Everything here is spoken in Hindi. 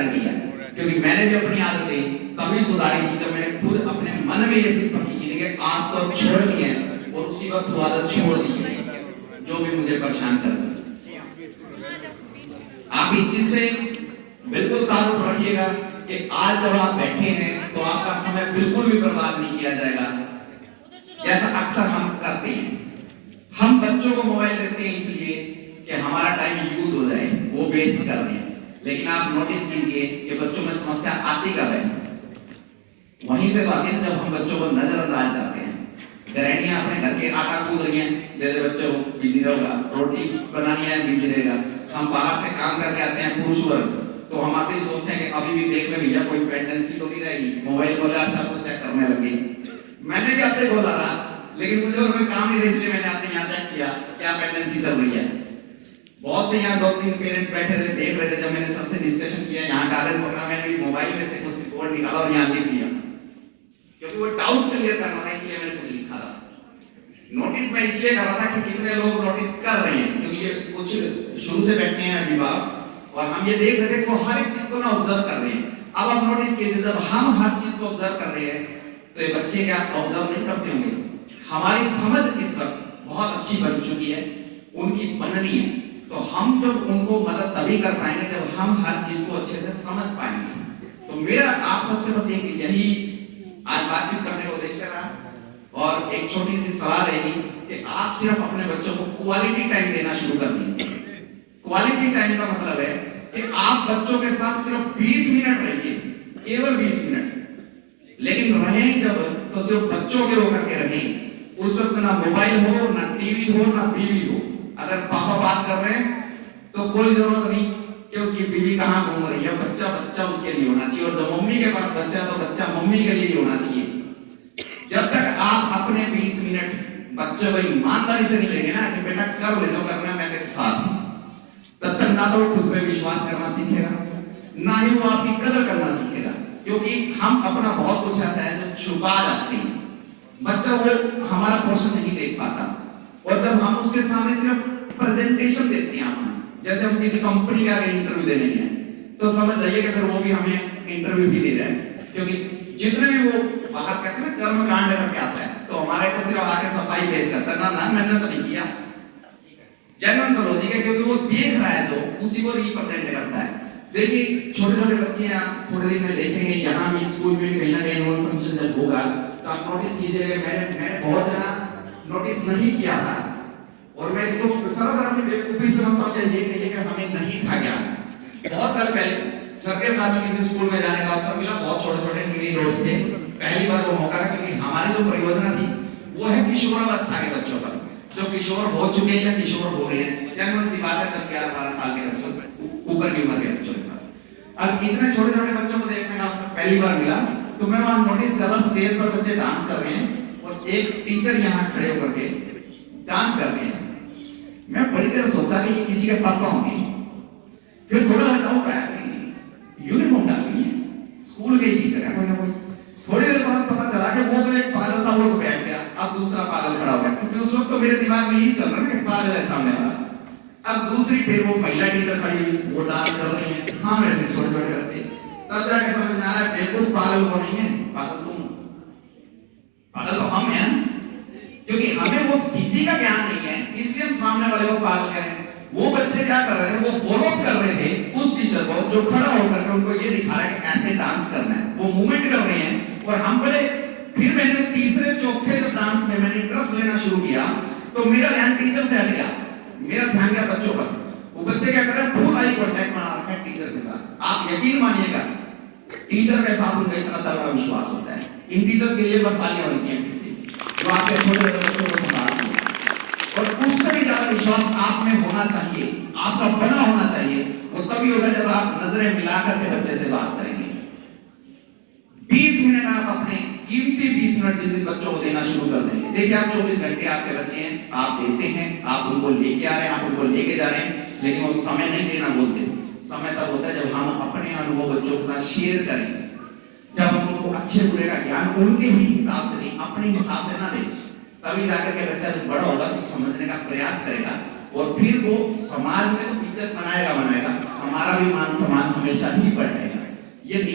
गारंटी है, क्योंकि मैंने भी अपनी आदतें तभी सुधारी थी जब मैंने खुद अपने मन में ये चीज पक्की की कि आज तो छोड़नी है, और उसी वक्त वो आदत छोड़ दी जो भी मुझे परेशान करती। आप इस चीज से बिल्कुल ताल्लुक रखिएगा कि आज जब आप बैठे हैं तो आपका समय बिल्कुल भी बर्बाद नहीं किया जाएगा, जैसा अक्सर हम करते हैं। हम बच्चों को मोबाइल देते हैं इसलिए कि हमारा टाइम यूज हो जाए, वो वेस्ट कर रहे हैं। लेकिन आप नोटिस कीजिए कि बच्चों में समस्या आती कब है? वहीं से तो आती है जब हम बच्चों को नजरअंदाज करते हैं। गृहिणियां अपने घर के आटा कूद रही हैं, दे दे बच्चों को, बिजी रहेगा, रोटी बनानी है बिजी रहेगा। हम बाहर से काम करके आते हैं पुरुष वर्ग, तो हम आते ही सोचते हैं कि अभी भी देख ले भैया कोई पेंडेंसी तो नहीं रहेगी, मोबाइल खोला सब कुछ चेक करने लगे। मैंने भी आते खोला था, लेकिन मुझे और कोई काम नहीं था, इसलिए मैंने आते यहाँ चेक किया क्या पेंडेंसी चल रही है। बहुत से यहाँ 2-3 पेरेंट्स बैठे थे, देख रहे थे। जब मैंने सबसे डिस्कशन किया, यहाँ कागज पकड़ा, मैंने मोबाइल में से कुछ रिकॉर्ड निकाला और यहाँ लिख दिया, क्योंकि वो डाउट क्लियर करना था, इसलिए मैंने कुछ लिखा था। नोटिस मैं इसलिए कर रहा था कि कितने लोग नोटिस कर रहे हैं, क्योंकि ये कुछ शुरू से बैठे हैं अभिभावक, और हम ये देख रहे थे कि वो हर एक चीज को ना ऑब्जर्व कर रहे हैं। अब आप नोटिस कीजिए, जब हम हर चीज को ऑब्जर्व कर रहे हैं तो ये बच्चे क्या ऑब्जर्व नहीं करते होंगे? हमारी समझ इस वक्त बहुत अच्छी बन चुकी है, उनकी बननी है। तो हम जब उनको मदद तभी कर पाएंगे जब हम हर चीज को अच्छे से समझ पाएंगे। तो मेरा आप सबसे बस एक यही आज बातचीत करने का उद्देश्य रहा, और एक छोटी सी सलाह रहेगी कि आप सिर्फ अपने बच्चों को क्वालिटी टाइम देना शुरू कर दीजिए। क्वालिटी टाइम का मतलब है कि आप बच्चों के साथ सिर्फ 20 मिनट रहिए, केवल 20 मिनट। लेकिन रहें जब तो सिर्फ बच्चों के होकर के रहें। उस वक्त ना मोबाइल हो, ना टीवी हो, ना बीवी हो। अगर पापा बात कर रहे हैं तो कोई जरूरत नहीं कि उसकी बीवी कहाँ घूम रही है, बच्चा बच्चा उसके लिए होना चाहिए, और जब मम्मी के पास बच्चा है तो बच्चा मम्मी के लिए होना चाहिए। जब तक आप अपने 20 मिनट बच्चे को ईमानदारी से नहीं लेंगे ना कि बेटा कर ले जो करना मैं तेरे साथ हूं, तब तक ना तो खुद पे विश्वास करना सीखेगा, ना ही वो आपकी कदर करना सीखेगा। क्योंकि हम अपना बहुत कुछ ऐसा है जो छुपा जाते हैं, बच्चा वो हमारा पोर्शन नहीं देख पाता। और जब हम उसके सामने सिर्फ प्रेजेंटेशन देते हैं अपना, जैसे हम किसी कंपनी का इंटरव्यू देने हैं, तो समझ जाइए कि फिर वो भी हमें इंटरव्यू भी दे रहा है। क्योंकि जितने भी वो बाहर कहते हैं कर्म कांड करके आता है, तो हमारे को सिर्फ आगे सफाई पेश करता है, ना मेहनत नहीं किया। जनरल सा लॉजिक है, क्योंकि वो देख रहा है जो उसी को रिप्रेजेंट करता है। देखिए छोटे छोटे बच्चे हैं, थोड़े दिन में देखेंगे यहाँ भी स्कूल में कहीं ना कहीं एनुअल फंक्शन जब होगा तो आप नोटिस कीजिएगा। मैंने बहुत जना नोटिस नहीं किया था, और मैं इसको सरासर अपनी बेवकूफी समझता हूँ कि ये कहिए कि हमें नहीं था क्या। बहुत साल पहले सर के साथ किसी स्कूल में जाने का अवसर मिला, बहुत छोटे छोटे टीनी रोड्स थे। पहली बार वो मौका था, क्योंकि हमारी जो परियोजना थी वो है किशोरावस्था के बच्चों पर, जो किशोर हो चुके हैं या किशोर हो रहे हैं। जनरल सी बात है 10-11-12 साल के बच्चों, ऊपर की उम्र के बच्चों के साथ। अब इतने छोटे छोटे बच्चों को देखने का अवसर पहली बार मिला, तो मैं वहां नोटिस कर रहा, स्टेज पर बच्चे डांस कर रहे हैं और एक टीचर यहाँ खड़े होकर के डांस कर रहे हैं। मैं बड़ी देर सोचा कि किसी के पापा होंगे, फिर थोड़ा डाउट आया कि यूनिफॉर्म डाली है, स्कूल के टीचर है कोई ना कोई। थोड़ी देर बाद पता चला कि वो जो एक पागल था वो बैठ गया, अब दूसरा पागल खड़ा हो गया, क्योंकि उस वक्त तो मेरे दिमाग में यही चल रहा है कि पागल है सामने वाला। अब दूसरी फिर वो महिला टीचर खड़ी हुई, वो डांस कर रही है सामने से छोटे छोटे बच्चे। तब जाके समझ में आ रहा है बिल्कुल पागल वो नहीं है, पागल तुम, पागल तो हम हैं। क्योंकि हमें वो स्थिति का ज्ञान नहीं है, इसलिए हम सामने वाले को पागल करें। वो बच्चे क्या कर रहे थे, वो फॉलो अप कर रहे थे उस टीचर को जो खड़ा होकर के उनको ये दिखा रहा है कि ऐसे डांस करना है, वो मूवमेंट कर रहे हैं। और हम बोले, फिर मैंने तीसरे चौथे जब डांस में मैंने इंटरेस्ट लेना शुरू किया, तो मेरा ध्यान टीचर से हट गया, मेरा ध्यान गया बच्चों पर। वो बच्चे क्या कर रहे हैं, फुल आई कांटेक्ट बना रखे हैं टीचर के साथ। आप यकीन मानिएगा टीचर के साथ उनका इतना तगड़ा विश्वास होता है। इन टीचर्स के लिए तालियां बनती हैं किसी जो आपके छोटे छोटे बच्चों को संभालते हैं। और उससे भी ज्यादा विश्वास आप में होना चाहिए, आपका बना होना चाहिए। वो तभी होगा जब आप नजरें मिलाकर के बच्चे से बात करेंगे। 20 मिनट आप अपने कीमती 20 मिनट जिस दिन बच्चों को देना शुरू कर देंगे। देखिए आप 24 घंटे आपके बच्चे हैं, आप देते हैं, आप उनको लेके आ रहे हैं, आप उनको लेके जा रहे हैं, लेकिन वो समय नहीं देना बोलते। समय तब होता है जब हम अपने अनुभव बच्चों के साथ शेयर करें, जब हम उनको अच्छे बुरे का ज्ञान उनके ही हिसाब से नहीं, अपने हिसाब से ना दें। तभी जाकर के बच्चा जब बड़ा होगा तो समझने का प्रयास करेगा, और फिर वो समाज में तो इज्जत बनाएगा। हमारा भी मान सम्मान हमेशा ही बढ़ेगा। ये